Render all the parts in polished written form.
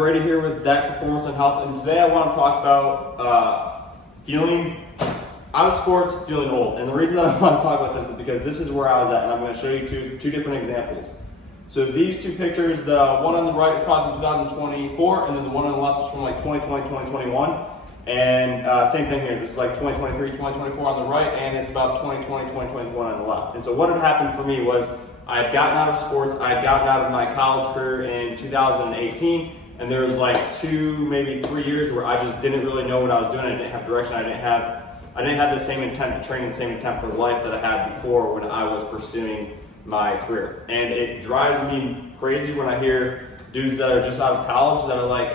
Brady here with DAC Performance and Health, and today I want to talk about feeling out of sports, feeling old. And the reason that I want to talk about this is because this is where I was at, and I'm going to show you two different examples. So these two pictures, the one on the right is probably from 2024, and then the one on the left is from like 2020, 2021. And same thing here, this is like 2023, 2024 on the right, and it's about 2020, 2021 on the left. And so what had happened for me was I had gotten out of sports, I had gotten out of my college career in 2018, and there was like 2, maybe 3 years where I just didn't really know what I was doing. I didn't have direction. I didn't have the same intent to train, the same intent for life that I had before when I was pursuing my career. And it drives me crazy when I hear dudes that are just out of college that are like,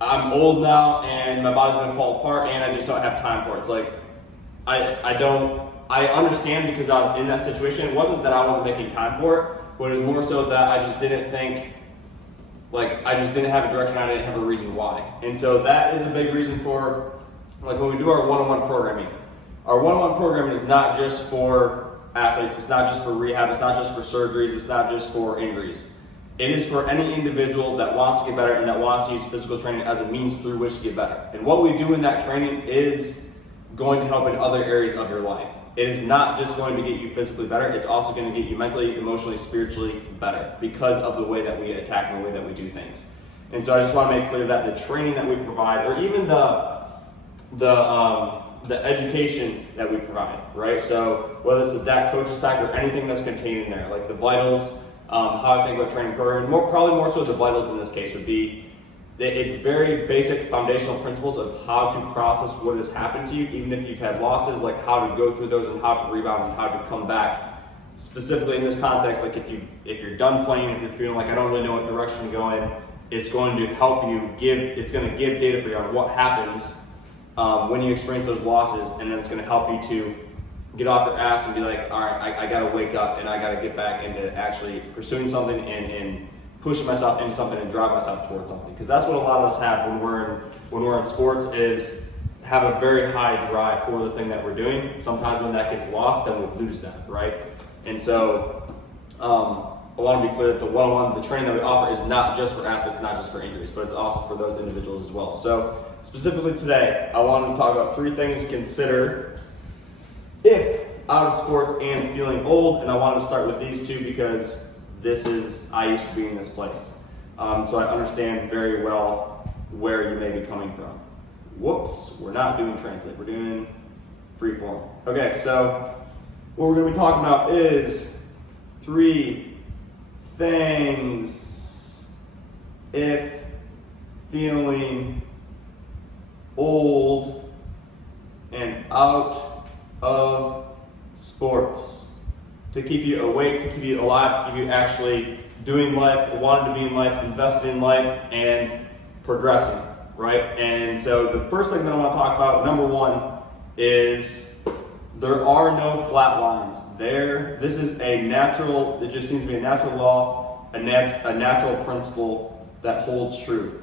I'm old now and my body's gonna fall apart and I just don't have time for it. It's like, I understand because I was in that situation. It wasn't that I wasn't making time for it, but it was more so that I just didn't think, I just didn't have a direction, I didn't have a reason why. And so that is a big reason for, like when we do our one-on-one programming. Our one-on-one programming is not just for athletes, it's not just for rehab, it's not just for surgeries, it's not just for injuries. It is for any individual that wants to get better and that wants to use physical training as a means through which to get better. And what we do in that training is going to help in other areas of your life. It is not just going to get you physically better, it's also going to get you mentally, emotionally, spiritually better because of the way that we attack and the way that we do things. And so I just want to make clear that the training that we provide, or even the education that we provide, right? So whether it's the DAC Coaches Pack or anything that's contained in there, like the vitals, how I think about training program, probably more so the vitals in this case would be, it's very basic foundational principles of how to process what has happened to you, even if you've had losses, like how to go through those and how to rebound and how to come back. Specifically in this context, like if you're done playing, if you're feeling like I don't really know what direction to go in, it's going to help you it's going to give data for you on what happens when you experience those losses, and then it's going to help you to get off your ass and be like, all right, I got to wake up and I got to get back into actually pursuing something and pushing myself into something and drive myself towards something. Because that's what a lot of us have when we're in sports, is have a very high drive for the thing that we're doing. Sometimes when that gets lost, then we'll lose that, right? And so I want to be clear that the one-on-one, the training that we offer is not just for athletes, not just for injuries, but it's also for those individuals as well. So specifically today, I wanted to talk about 3 things to consider if out of sports and feeling old. And I wanted to start with these 2 because I used to be in this place. So I understand very well where you may be coming from. Whoops, we're not doing translate, we're doing freeform. Okay, so what we're gonna be talking about is 3 things if feeling old and out of sports, to keep you awake, to keep you alive, to keep you actually doing life, wanting to be in life, invested in life, and progressing, right? And so the first thing that I want to talk about, number 1, is there are no flat lines. This is it just seems to be a natural law, a natural principle that holds true.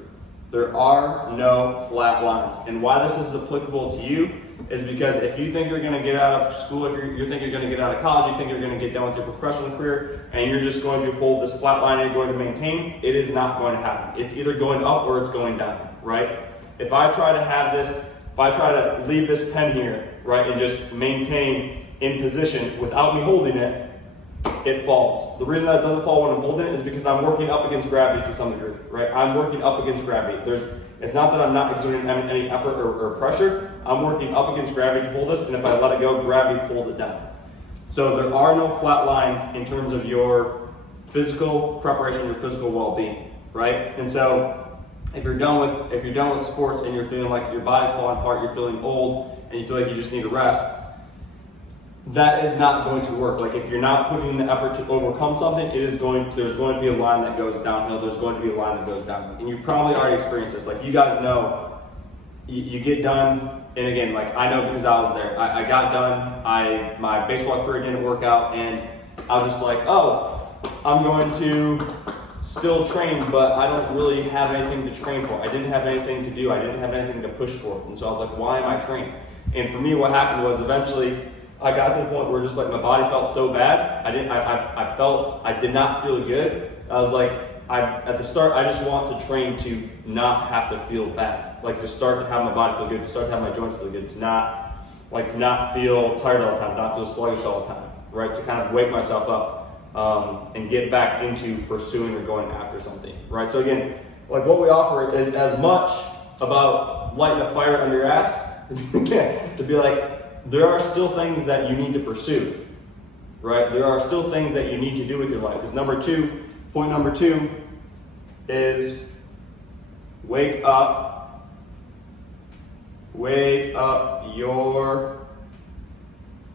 There are no flat lines. And why this is applicable to you is because if you think you're going to get out of school, if you think you're going to get out of college, you think you're going to get done with your professional career, and you're just going to hold this flat line and you're going to maintain, it is not going to happen. It's either going up or it's going down, right? If I try to leave this pen here, right, and just maintain in position without me holding it, it falls. The reason that it doesn't fall when I'm holding it is because I'm working up against gravity to some degree, right? I'm working up against gravity. It's not that I'm not exerting any effort or pressure. I'm working up against gravity to hold this, and if I let it go, gravity pulls it down. So there are no flat lines in terms of your physical preparation, your physical well-being, right? And so if you're done with sports and you're feeling like your body's falling apart, you're feeling old, and you feel like you just need a rest, that is not going to work. Like if you're not putting in the effort to overcome something, there's going to be a line that goes downhill, there's going to be a line that goes downhill. And you've probably already experienced this. Like you guys know, you get done, and again, like I know because I was there. I got done, my baseball career didn't work out, and I was just like, oh, I'm going to still train, but I don't really have anything to train for. I didn't have anything to do, I didn't have anything to push for. And so I was like, why am I training? And for me, what happened was eventually I got to the point where just like my body felt so bad. I did not feel good. I was like, at the start, I just want to train to not have to feel bad. Like to start to have my body feel good, to start to have my joints feel good, to not feel tired all the time, to not feel sluggish all the time, right? To kind of wake myself up and get back into pursuing or going after something, right? So again, like what we offer is as much about lighting a fire under your ass to be like, there are still things that you need to pursue, right? There are still things that you need to do with your life. Because point number two is wake up you're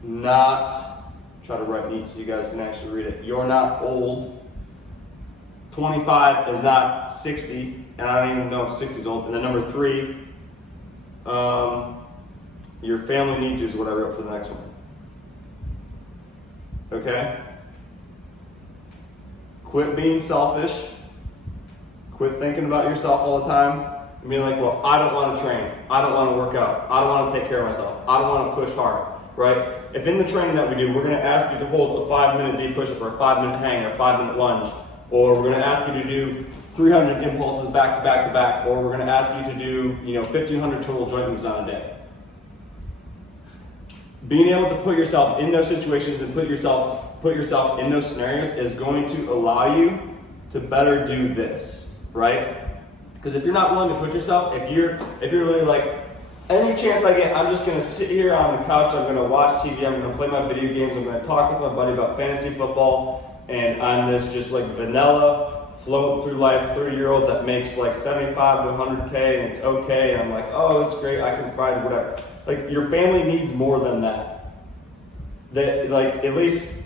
not, try to write neat so you guys can actually read it. You're not old. 25 is not 60, and I don't even know if 60 is old. And then number three, your family needs you is what I wrote for the next one. Okay? Quit being selfish. Quit thinking about yourself all the time. And being like, well, I don't want to train. I don't want to work out. I don't want to take care of myself. I don't want to push hard, right? If in the training that we do, we're going to ask you to hold a 5-minute deep push-up or a 5-minute hang or a 5-minute lunge, or we're going to ask you to do 300 impulses back to back to back, or we're going to ask you to do 1,500 total joint moves on a day. Being able to put yourself in those situations and put yourself in those scenarios is going to allow you to better do this, right? Because if you're not willing to put yourself, if you're literally like, any chance I get, I'm just gonna sit here on the couch, I'm gonna watch TV, I'm gonna play my video games, I'm gonna talk with my buddy about fantasy football, and I'm this just like vanilla, float through life 30-year-old that makes like 75 to 100K and it's okay, and I'm like, oh, it's great, I can provide whatever. Like, your family needs more than that. Like, at least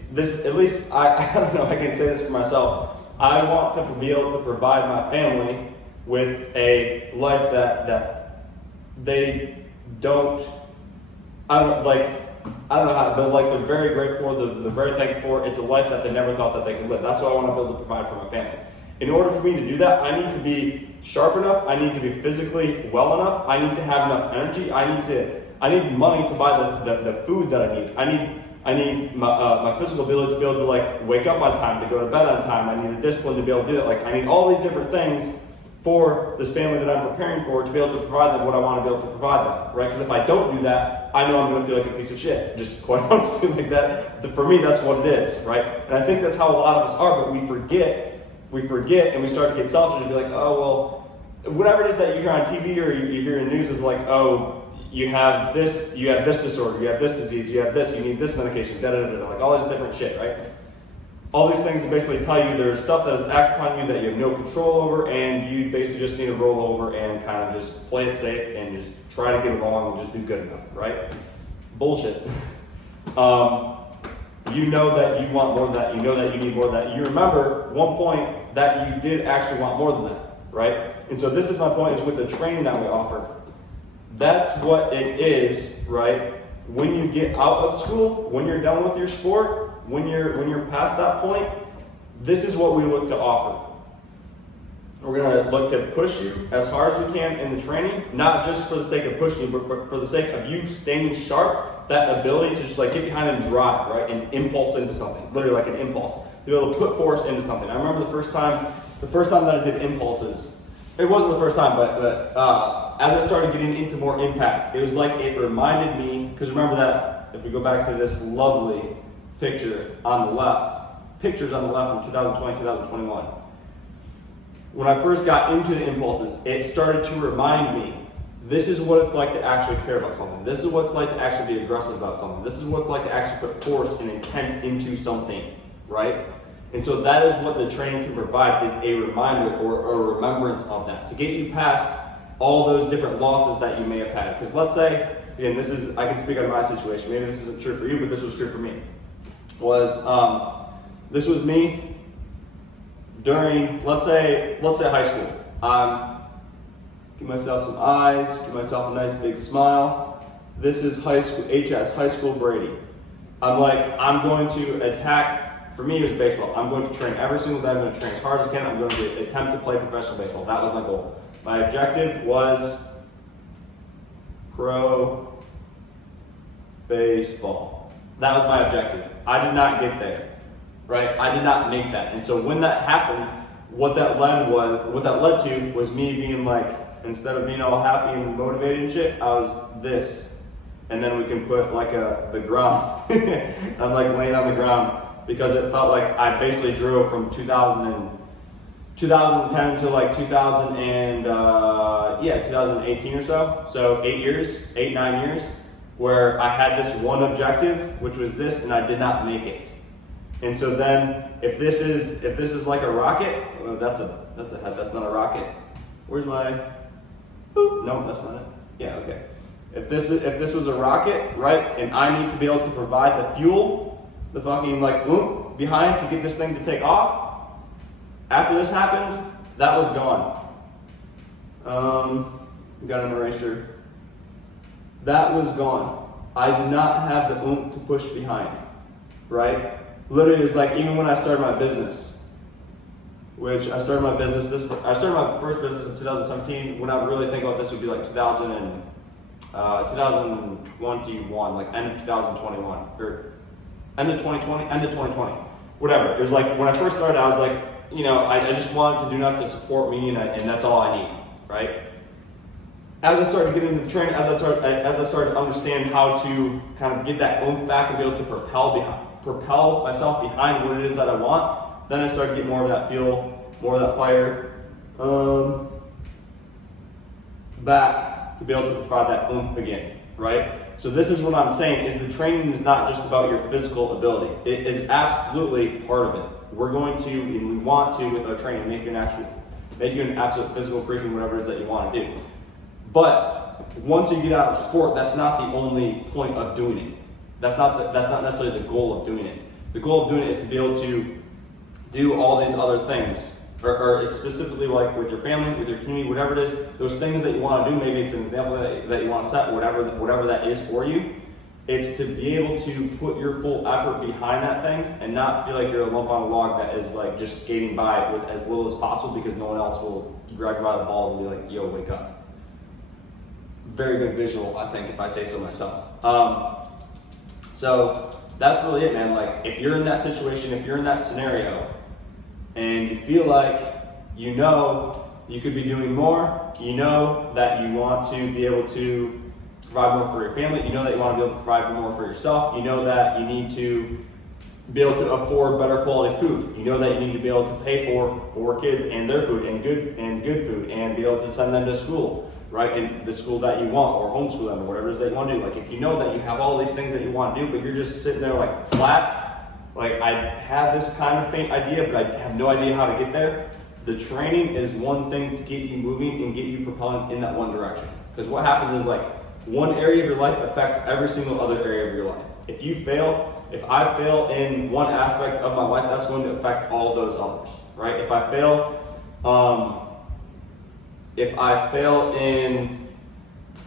I don't know, I can say this for myself. I want to be able to provide my family with a life that they don't, I don't know how, but like they're very grateful for, they're very thankful for. It's a life that they never thought that they could live. That's what I want to be able to provide for my family. In order for me to do that, I need to be sharp enough, I need to be physically well enough, I need to have enough energy, I need money to buy the food that I need my physical ability to be able to like wake up on time, to go to bed on time. I need the discipline to be able to do that. Like, I need all these different things for this family that I'm preparing for to be able to provide them what I want to be able to provide them, right? Because if I don't do that, I know I'm going to feel like a piece of shit. Just quite honestly, like that. For me, that's what it is, right? And I think that's how a lot of us are, but we forget, and we start to get selfish and be like, oh, well, whatever it is that you hear on TV or you hear in news of like, oh, you have this disorder, you have this disease, you have this, you need this medication, like all this different shit, right? All these things basically tell you there's stuff that is acted upon you that you have no control over, and you basically just need to roll over and kind of just play it safe and just try to get along and just do good enough, right? Bullshit. You know that you want more than that, you know that you need more than that. You remember one point that you did actually want more than that, right? And so this is my point, is with the training that we offer. That's what it is, right? When you get out of school, when you're done with your sport, when you're past that point, this is what we look to offer. We're going to look to push you as hard as we can in the training, not just for the sake of pushing you, but for the sake of you staying sharp, that ability to just like get behind and drive, right? And impulse into something, literally like an impulse. To be able to put force into something. I remember the first time that I did impulses, it wasn't the first time, but as I started getting into more impact, it was like it reminded me, because remember that, if we go back to this lovely pictures on the left from 2020, 2021. When I first got into the impulses, it started to remind me, this is what it's like to actually care about something. This is what it's like to actually be aggressive about something. This is what it's like to actually put force and intent into something, right? And so that is what the training can provide, is a reminder or a remembrance of that, to get you past all those different losses that you may have had. Because let's say, again, I can speak on my situation, maybe this isn't true for you, but this was true for me. This was me during, let's say high school. Give myself some eyes, give myself a nice big smile. This is high school, high school Brady. I'm going to attack, for me it was baseball. I'm going to train every single day, I'm going to train as hard as I can, I'm going to attempt to play professional baseball. That was my goal. My objective was pro baseball. That was my objective. I did not get there, right? I did not make that. And so when that happened, what that led to was me being like, instead of being all happy and motivated and shit, I was this. And then we can put like the ground. I'm like laying on the ground because it felt like I basically drove from 2010 to like 2018 or so. So 9 years, where I had this one objective, which was this, and I did not make it. And so then, if this is like a rocket, well, that's a head. That's not a rocket. Where's my? Boop. No, that's not it. Yeah, okay. If this was a rocket, right, and I need to be able to provide the fuel, the fucking like oomph behind to get this thing to take off. After this happened, that was gone. We got an eraser. That was gone. I did not have the oomph to push behind, right? Literally, it was like even when I started my business, I started my first business in 2017. When I really think about this, would be like 2021, like end of 2021 or end of 2020, whatever. It was like when I first started, I was like, I just wanted to do enough to support me, and that's all I need, right? As I started getting into the training, as I started to understand how to kind of get that oomph back and be able to propel myself behind what it is that I want, then I started to get more of that feel, more of that fire, back to be able to provide that oomph again, right? So this is what I'm saying, is the training is not just about your physical ability. It is absolutely part of it. We're going to, and we want to, with our training, make you an absolute physical freak in whatever it is that you want to do. But once you get out of sport, that's not the only point of doing it. That's not necessarily the goal of doing it. The goal of doing it is to be able to do all these other things, or it's specifically like with your family, with your community, whatever it is, those things that you want to do. Maybe it's an example that you want to set, whatever that is for you. It's to be able to put your full effort behind that thing and not feel like you're a lump on a log that is like just skating by with as little as possible because no one else will grab you by the balls and be like, yo, wake up. Very good visual, I think, if I say so myself. So that's really it, man. Like, if you're in that situation, if you're in that scenario, and you feel like you could be doing more, that you want to be able to provide more for your family, that you want to be able to provide more for yourself, that you need to be able to afford better quality food, that you need to be able to pay for kids and their food and good food and be able to send them to school, right, in the school that you want, or homeschool them, or whatever it is that you want to do. Like, if you know that you have all these things that you want to do, but you're just sitting there like flat, like I have this kind of faint idea, but I have no idea how to get there, the training is one thing to get you moving and get you propelling in that one direction. Because what happens is, like, one area of your life affects every single other area of your life. If I fail in one aspect of my life, that's going to affect all of those others, right? If I fail in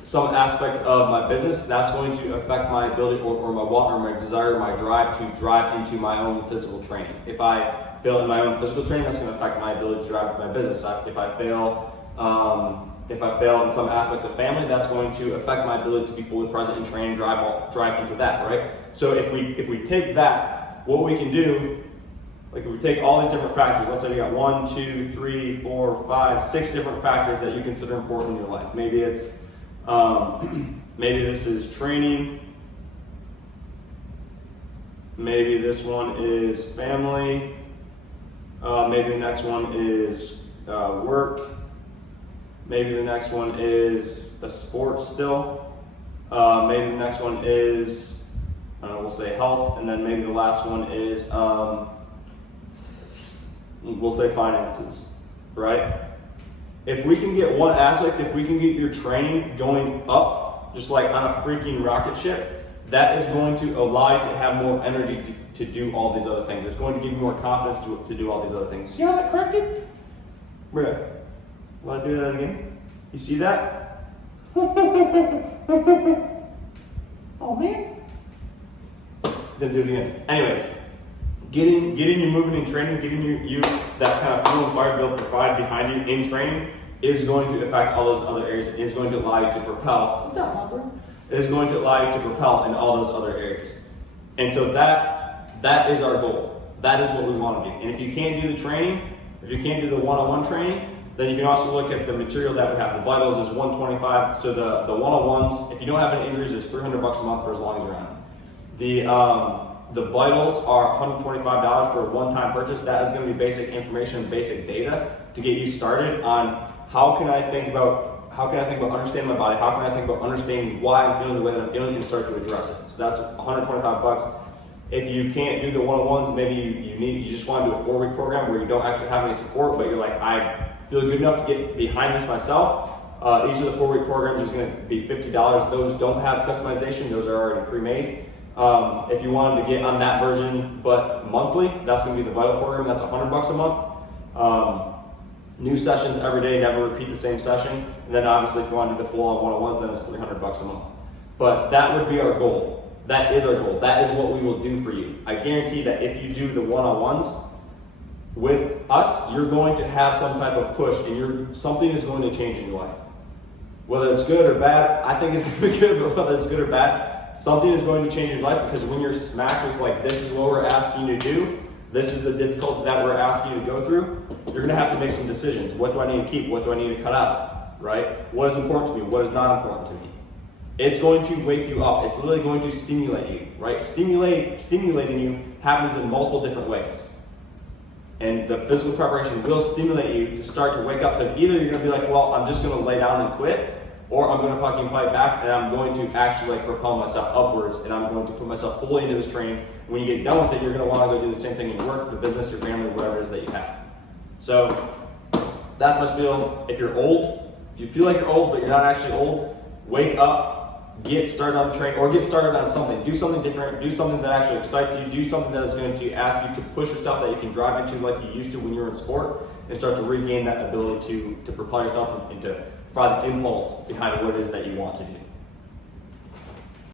some aspect of my business, that's going to affect my ability or my want or my desire or my drive to drive into my own physical training. If I fail in my own physical training, that's going to affect my ability to drive my business. If I fail in some aspect of family, that's going to affect my ability to be fully present and train and drive into that, right? So if we take that, what we can do, like if we take all these different factors, let's say we got 1, 2, 3, 4, 5, 6 different factors that you consider important in your life. Maybe it's, maybe this is training. Maybe this one is family. Maybe the next one is work. Maybe the next one is a sport still. Maybe the next one is, we'll say health, and then maybe the last one is, we'll say finances, right? If we can get one aspect, if we can get your training going up, just like on a freaking rocket ship, that is going to allow you to have more energy to do all these other things. It's going to give you more confidence to do all these other things. See how that corrected? Bruh. Will I do that again? You see that? Oh man. Then do it again. Anyways, getting you moving in training, giving you that kind of fuel and fire to be able to provide behind you in training is going to affect all those other areas. It is going to allow you to propel. What's up, Hopper? It is going to allow you to propel in all those other areas. And so that is our goal. That is what we want to do. And if you can't do the training, If you can't do the one-on-one training, then you can also look at the material that we have. The vitals is $125. So the one-on-ones, if you don't have any injuries, it's $300 a month for as long as you're on. The vitals are $125 for a one-time purchase. That is going to be basic information, basic data to get you started on how can I think about understanding my body, how can I think about understanding why I'm feeling the way that I'm feeling and start to address it. So that's $125. If you can't do the one-on-ones, maybe you just want to do a 4-week program where you don't actually have any support, but you're like, I feel good enough to get behind this myself. Each of the 4-week programs is going to be $50. Those don't have customization; those are already pre-made. If you wanted to get on that version but monthly, that's going to be the Vital program. That's $100 a month. New sessions every day, never repeat the same session. And then obviously if you want to do the full-on one-on-ones, then it's $300 a month. But that would be our goal. That is our goal. That is what we will do for you. I guarantee that if you do the one-on-ones with us, you're going to have some type of push and something is going to change in your life. Whether it's good or bad, I think it's going to be good, but whether it's good or bad, something is going to change in your life, because when you're smacked with like, this is what we're asking you to do, this is the difficulty that we're asking you to go through, you're going to have to make some decisions. What do I need to keep? What do I need to cut out? Right? What is important to me? What is not important to me? It's going to wake you up. It's literally going to stimulate you, right? Stimulating you happens in multiple different ways. And the physical preparation will stimulate you to start to wake up, because either you're going to be like, well, I'm just going to lay down and quit, or I'm going to fucking fight back and I'm going to actually like propel myself upwards and I'm going to put myself fully into this training. When you get done with it, you're going to want to go do the same thing in your work, the business, your family, whatever it is that you have. So that's my spiel. If you're old, if you feel like you're old but you're not actually old, wake up, get started on the train, or get started on something. Do something different, do something that actually excites you, do something that is going to ask you to push yourself, that you can drive into like you used to when you were in sport, and start to regain that ability to propel yourself into provide the impulse behind what it is that you want to do.